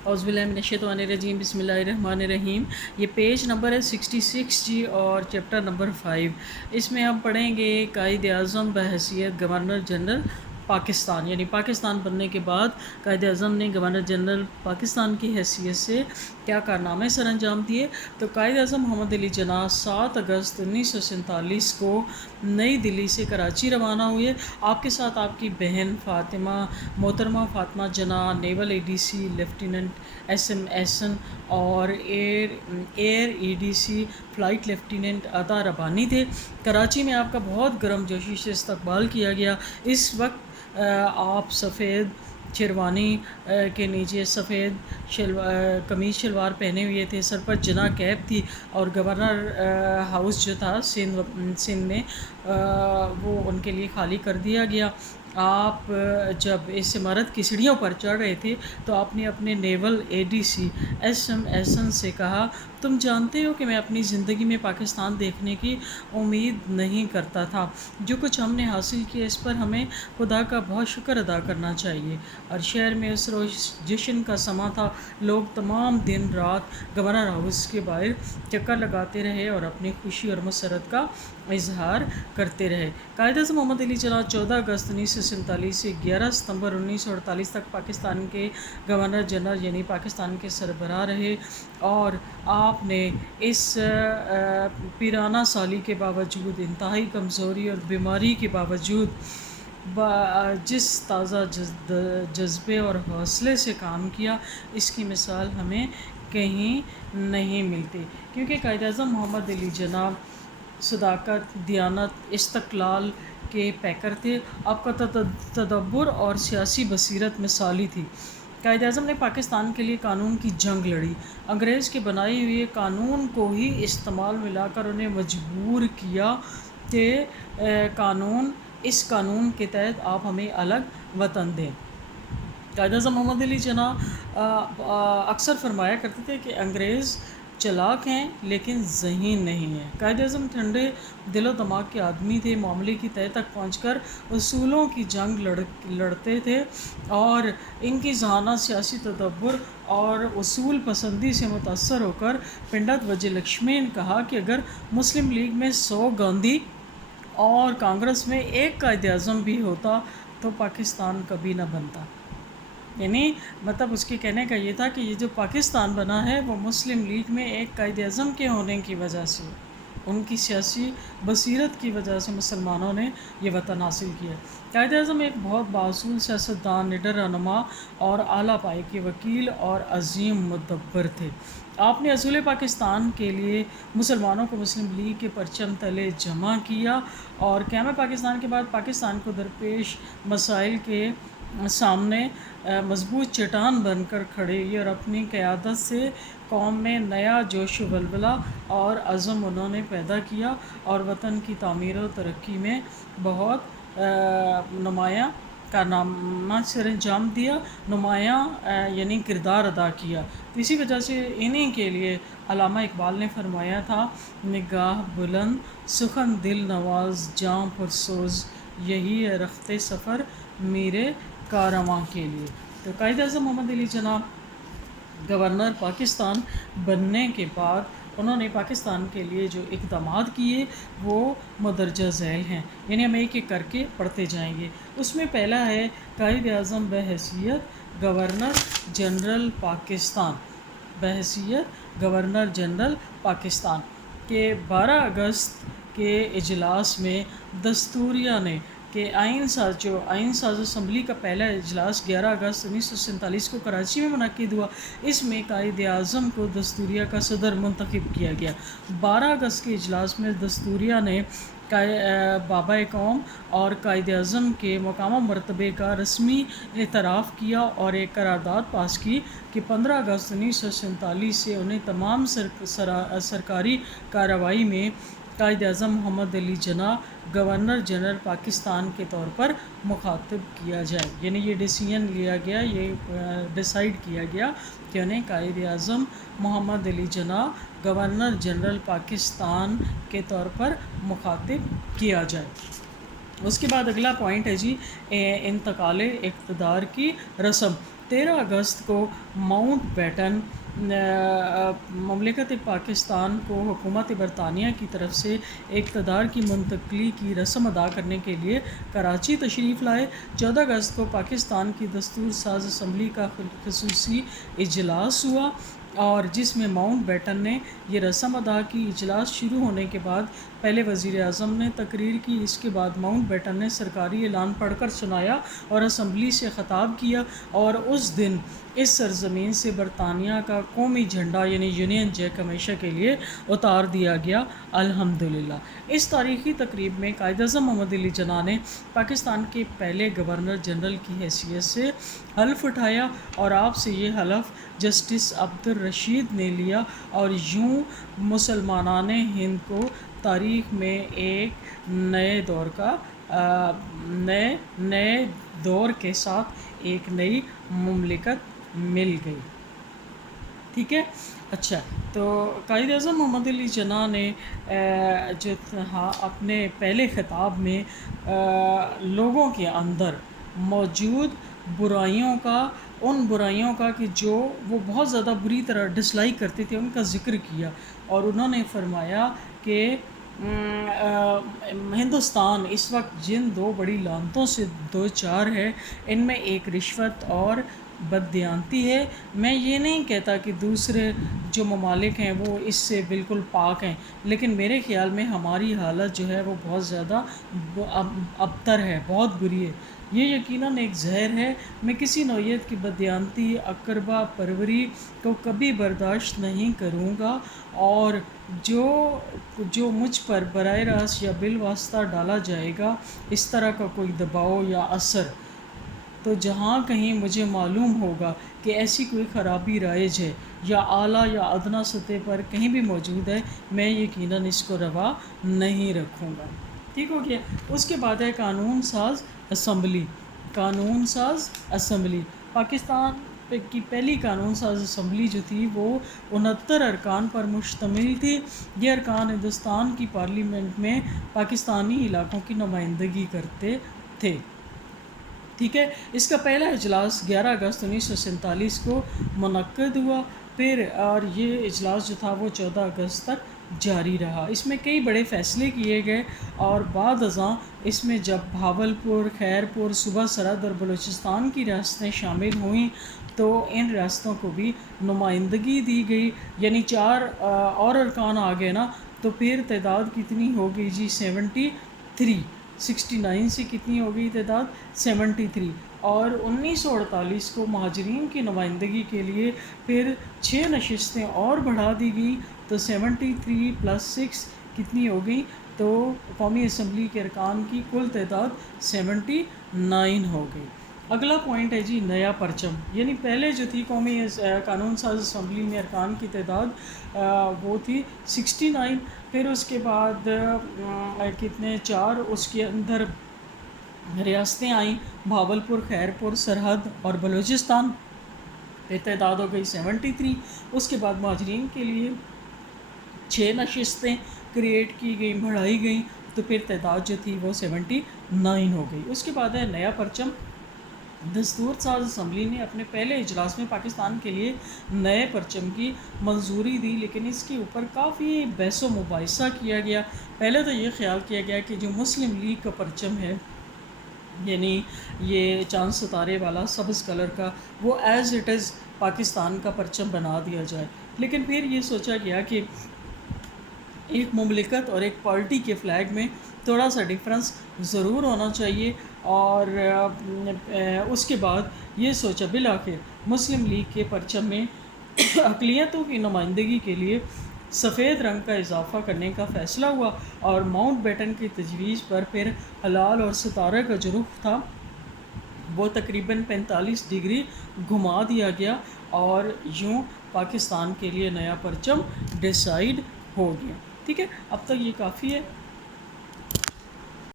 औज़ बिल्लाहि मिनश्शैतानिर्रजीम बिस्मिल्लाहिर्रहमानिर्रहीम। ये पेज नंबर है 66 जी और चैप्टर नंबर 5। इसमें हम पढ़ेंगे कायद-ए-आज़म बहैसियत गवर्नर जनरल पाकिस्तान, यानी पाकिस्तान बनने के बाद कायद-ए-आज़म ने गवर्नर जनरल पाकिस्तान की हैसियत से क्या कारनामे सर अंजाम दिए। तो कायद-ए-आज़म मोहम्मद अली जिन्नाह 7 अगस्त 1947 को नई दिल्ली से कराची रवाना हुए। आपके साथ आपकी बहन फ़ातिमा, मोहतरमा Fatima Jinnah, naval ADC lieutenant SM Ahsan और एयर EDC फ़्लाइट लेफ्टिनेंट अता रब्बानी थे। कराची में आपका बहुत गर्मजोशी से इस्तकबाल किया गया। इस वक्त आप सफ़ेद शेरवानी के नीचे सफ़ेद कमीज़ शलवार पहने हुए थे, सर पर जना कैप थी और गवर्नर हाउस जो था सिंध में वो उनके लिए खाली कर दिया गया। आप जब इस इमारत की सीढ़ियों पर चढ़ रहे थे तो आपने अपने नेवल ADC SM एहसन से कहा, तुम जानते हो कि मैं अपनी ज़िंदगी में पाकिस्तान देखने की उम्मीद नहीं करता था। जो कुछ हमने हासिल किया इस पर हमें खुदा का बहुत शुक्र अदा करना चाहिए। और शहर में उस रोज़ जश्न का समा था। लोग तमाम दिन रात गवर्नर हाउस के बाहर चक्कर लगाते रहे और अपनी खुशी और मसरत का इजहार करते रहे। कायद-ए-आज़म मोहम्मद अली जिन्नाह 14 अगस्त 1947 से 11 सितंबर 1948 तक पाकिस्तान के गवर्नर जनरल यानी पाकिस्तान के सरबराह रहे और आपने इस पीराना साली के बावजूद, इंतहाई कमज़ोरी और बीमारी के बावजूद जिस ताज़ा जज्बे और हौसले से काम किया, इसकी मिसाल हमें कहीं नहीं मिलती। क्योंकि कायद-ए-आज़म मोहम्मद अली जिन्नाह सदाकत, दियानत, इस्तक़लाल के पैकर थे। आपका तदब्बुर और सियासी बसीरत मिसाली थी। कायद-ए-आज़म ने पाकिस्तान के लिए कानून की जंग लड़ी। अंग्रेज़ के बनाए हुए कानून को ही इस्तेमाल में लाकर उन्हें मजबूर किया कि इस कानून के तहत आप हमें अलग वतन दें। कायद-ए-आज़म मोहम्मद अली जिन्नाह अक्सर फरमाया करते थे कि अंग्रेज़ चालाक हैं लेकिन ज़हीन नहीं हैं। कायद-ए-आज़म ठंडे दिलो दिमाग के आदमी थे। मामले की तह तक पहुंचकर उसूलों की जंग लड़ते थे और इनकी ज़हाना सियासी तदब्बुर और उसूल पसंदी से मुतासर होकर पंडित विजयलक्ष्मी ने कहा कि अगर मुस्लिम लीग में 100 गांधी और कांग्रेस में एक कायद-ए-आज़म भी होता तो पाकिस्तान कभी ना बनता। यानी मतलब उसके कहने का ये था कि ये जो पाकिस्तान बना है वो मुस्लिम लीग में एक कायद-ए-आज़म के होने की वजह से, उनकी सियासी बसीरत की वजह से मुसलमानों ने ये वतन हासिल किया। कायद-ए-आज़म एक बहुत बासूल सियासतदान, निडर रहनुमा और आला पाए के वकील और अजीम मुदब्बर थे। आपने असूल पाकिस्तान के लिए मुसलमानों को मुस्लिम लीग के परचम तले जमा किया और क़याम पाकिस्तान के बाद पाकिस्तान को दरपेश मसाइल के सामने मजबूत चट्टान बनकर खड़े हुए और अपनी क़यादत से कौम में नया जोश व वल्वला और अज़म उन्होंने पैदा किया और वतन की तामीर और तरक्की में बहुत नुमायाँ कारनामा सर अंजाम दिया, नुमायाँ यानी किरदार अदा किया। तो इसी वजह से इन्हीं के लिए अल्लामा इकबाल ने फरमाया था, निगाह बुलंद सुखन दिल नवाज जाँ पुरसोज़, यही है रफ्ते सफ़र मेरे कारवां के लिए। तो कायद-ए-आज़म मोहम्मद अली जिन्नाह गवर्नर पाकिस्तान बनने के बाद उन्होंने पाकिस्तान के लिए जो इक़दामात किए वो मदरजा झैल हैं, यानी हम एक एक करके पढ़ते जाएंगे। उसमें पहला है कायद-ए-आज़म बहैसियत गवर्नर जनरल पाकिस्तान, बहैसियत गवर्नर जनरल पाकिस्तान के 12 अगस्त के इजलास में दस्तूरिया ने कि आइन साज असम्बली का पहला इजलास 11 अगस्त 1947 को कराची में मुनक़िद हुआ। इसमें कायद-ए-आज़म को दस्तूरिया का सदर मुंतखब किया गया। 12 अगस्त के इजलास में दस्तूरिया ने बाबा कौम और कायद-ए-आज़म के मकाम मरतबे का रस्मी एतराफ़ किया और एक करारदाद पास की कि 15 अगस्त 1947 से उन्हें तमाम सरकारी कार्रवाई में कायद-ए-आज़म मोहम्मद अली जिन्नाह गवर्नर जनरल पाकिस्तान के तौर पर मुखातिब किया जाए। यानी ये डिसीजन लिया गया, ये डिसाइड किया गया कि उन्हें कायद-ए-आज़म मोहम्मद अली जिन्नाह गवर्नर जनरल पाकिस्तान के तौर पर मुखातिब किया जाए। उसके बाद अगला पॉइंट है जी इंतकाल इक़्तिदार की रस्म। 13 اگست کو ماؤنٹ بیٹن مملکت پاکستان کو حکومت برطانیہ کی طرف سے اقتدار کی منتقلی کی رسم ادا کرنے کے لیے کراچی تشریف لائے۔ 14 اگست کو پاکستان کی دستور ساز اسمبلی کا خصوصی اجلاس ہوا اور جس میں ماؤنٹ بیٹن نے یہ رسم ادا کی۔ اجلاس شروع ہونے کے بعد پہلے وزیر اعظم نے تقریر کی، اس کے بعد ماؤنٹ بیٹن نے سرکاری اعلان پڑھ کر سنایا اور اسمبلی سے خطاب کیا، اور اس دن اس سرزمین سے برطانیہ کا قومی جھنڈا یعنی یونین جیک ہمیشہ کے لیے اتار دیا گیا، الحمدللہ۔ اس تاریخی تقریب میں قائد اعظم محمد علی جناح نے پاکستان کے پہلے گورنر جنرل کی حیثیت سے حلف اٹھایا اور آپ سے یہ حلف جسٹس عبدالرشید نے لیا، اور یوں مسلمانان ہند کو تاریخ میں ایک نئے دور کے ساتھ ایک نئی مملکت مل گئی۔ ٹھیک ہے، اچھا، تو قائد اعظم محمد علی جناح نے جو تھا اپنے پہلے خطاب میں لوگوں کے اندر موجود ان برائیوں کا کہ جو وہ بہت زیادہ بری طرح ڈسلائک کرتے تھے، ان کا ذکر کیا، اور انہوں نے فرمایا کہ ہندوستان اس وقت جن دو بڑی لعنتوں سے دو چار ہے، ان میں ایک رشوت اور بددیانتی ہے۔ میں یہ نہیں کہتا کہ دوسرے جو ممالک ہیں وہ اس سے بالکل پاک ہیں، لیکن میرے خیال میں ہماری حالت جو ہے وہ بہت زیادہ ابتر ہے، بہت بری ہے۔ یہ یقیناً ایک زہر ہے۔ میں کسی نوعیت کی بددیانتی، اقربا پروری کو کبھی برداشت نہیں کروں گا، اور جو مجھ پر براہ راست یا بالواسطہ ڈالا جائے گا اس طرح کا کوئی دباؤ یا اثر، تو جہاں کہیں مجھے معلوم ہوگا کہ ایسی کوئی خرابی رائج ہے یا اعلیٰ یا ادنیٰ سطح پر کہیں بھی موجود ہے، میں یقیناً اس کو روا نہیں رکھوں گا۔ ٹھیک ہو گیا۔ اس کے بعد ہے قانون ساز اسمبلی۔ قانون ساز اسمبلی پاکستان کی پہلی قانون ساز اسمبلی جو تھی وہ 69 ارکان پر مشتمل تھی۔ یہ ارکان ہندوستان کی پارلیمنٹ میں پاکستانی علاقوں کی نمائندگی کرتے تھے۔ ٹھیک ہے، اس کا پہلا اجلاس 11 اگست 1947 کو منعقد ہوا، اور یہ اجلاس جو تھا وہ 14 اگست تک جاری رہا۔ اس میں کئی بڑے فیصلے کیے گئے، اور بعد ازاں اس میں جب بھاولپور، خیرپور، صوبہ سرحد اور بلوچستان کی ریاستیں شامل ہوئیں تو ان ریاستوں کو بھی نمائندگی دی گئی، یعنی 4 اور ارکان آ گئے نا، تو پھر تعداد کتنی ہو گئی جی؟ 69 سے کتنی ہو گئی تعداد؟ 73۔ اور 1948 کو مہاجرین کی نمائندگی کے لیے پھر 6 نشستیں اور بڑھا دی گئی، تو 73 + 6 کتنی ہو گئی؟ تو قومی اسمبلی کے ارکان کی کل تعداد 79 ہو گئی۔ اگلا پوائنٹ ہے جی نیا پرچم، یعنی پہلے جو تھی قومی قانون ساز اسمبلی میں ارکان کی تعداد وہ تھی 69، پھر اس کے بعد کتنے 4 اس کے اندر ریاستیں آئیں، بھاولپور، خیرپور، سرحد اور بلوچستان، پھر تعداد ہو گئی 73۔ اس کے بعد مہاجرین کے لیے 6 نشستیں کریٹ کی گئیں، بڑھائی گئیں، تو پھر تعداد جو تھی وہ 79 ہو گئی۔ اس کے بعد ہے نیا پرچم۔ دستور ساز اسمبلی نے اپنے پہلے اجلاس میں پاکستان کے لیے نئے پرچم کی منظوری دی، لیکن اس کے اوپر کافی بحث و مباحثہ کیا گیا۔ پہلے تو یہ خیال کیا گیا کہ جو مسلم لیگ کا پرچم ہے، یعنی یہ چاند ستارے والا سبز کلر کا، وہ ایز اٹ از پاکستان کا پرچم بنا دیا جائے، لیکن پھر یہ سوچا گیا کہ ایک مملکت اور ایک پارٹی کے فلیگ میں تھوڑا سا ڈیفرنس ضرور ہونا چاہیے، اور اس کے بعد یہ سوچا بالآخر مسلم لیگ کے پرچم میں اقلیتوں کی نمائندگی کے لیے سفید رنگ کا اضافہ کرنے کا فیصلہ ہوا، اور ماؤنٹ بیٹن کی تجویز پر پھر ہلال اور ستارہ کا جو رخ تھا وہ تقریباً 45 ڈگری گھما دیا گیا، اور یوں پاکستان کے لیے نیا پرچم ڈیسائیڈ ہو گیا۔ ٹھیک ہے، اب تک یہ کافی ہے۔